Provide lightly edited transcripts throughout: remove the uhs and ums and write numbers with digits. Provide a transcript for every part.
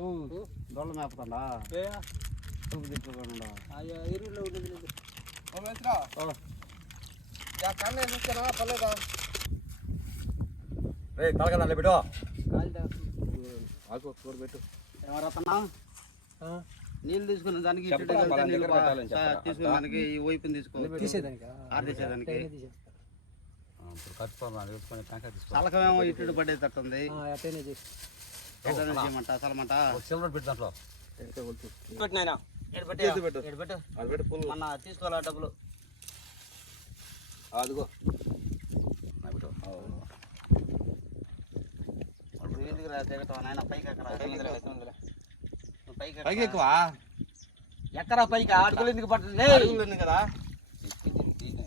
దొల్ల మేపుతాడా తిట్టుకోకుండా ఎరువులో ఉండేది కన్నా చూస్తానా పర్లేదా తలకదా పెట్టు ఆకు కూర పెట్టు ఎవరన్నా నీళ్ళు తీసుకున్న దానికి తీసుకున్న దానికి ఈ వైపుని తీసేదానికి చలకమేమో ఇటు పడేటట్టుంది చేయమంట చలమంట సిల్వర్ పెట్టి దాంట్లో మొన్న తీసుకోవాలా డబ్బులు అదిగో ఎందుకు రా దిగటం నాయన పైకి పైకి ఎక్కువ ఎక్కరా పైకి అడుగులు ఎందుకు పడుతుంది కదా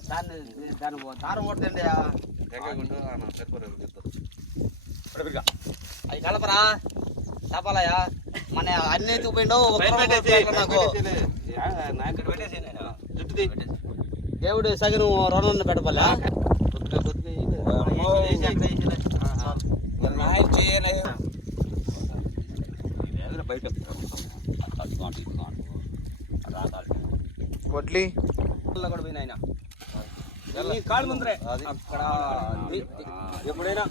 దాన్ని దారం కొడుతుంది అవి కలపరా తపాలయా మన అన్ని ఎత్తుకుపోయిండవు దేవుడు సగను రుణాన్ని పెట్టబల్లా బయట వడ్లీ కూడా పోయిన ఆయన కాళ్ళు ముందరే అక్కడ ఎప్పుడైనా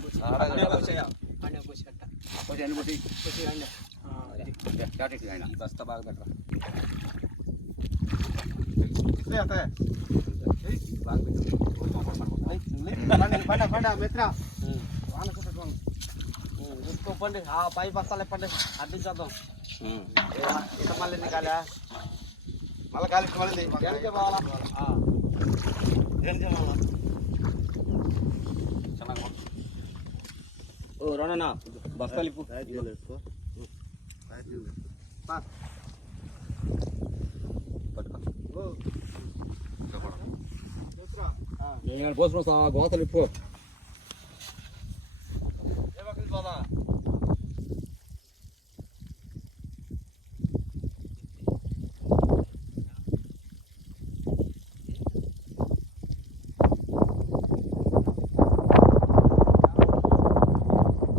బస్తా బాగా పెట్టరా పండి ఆ పై బస్తాలు ఇప్పండి అడ్డించేద్దాం ఇట మళ్ళీ కాలే మళ్ళీ కాలి మళ్ళీ పోవాలా ఓ రణనా బస్తాలు ఇప్పు పోసుకొస్తా గోతలు ఇప్పు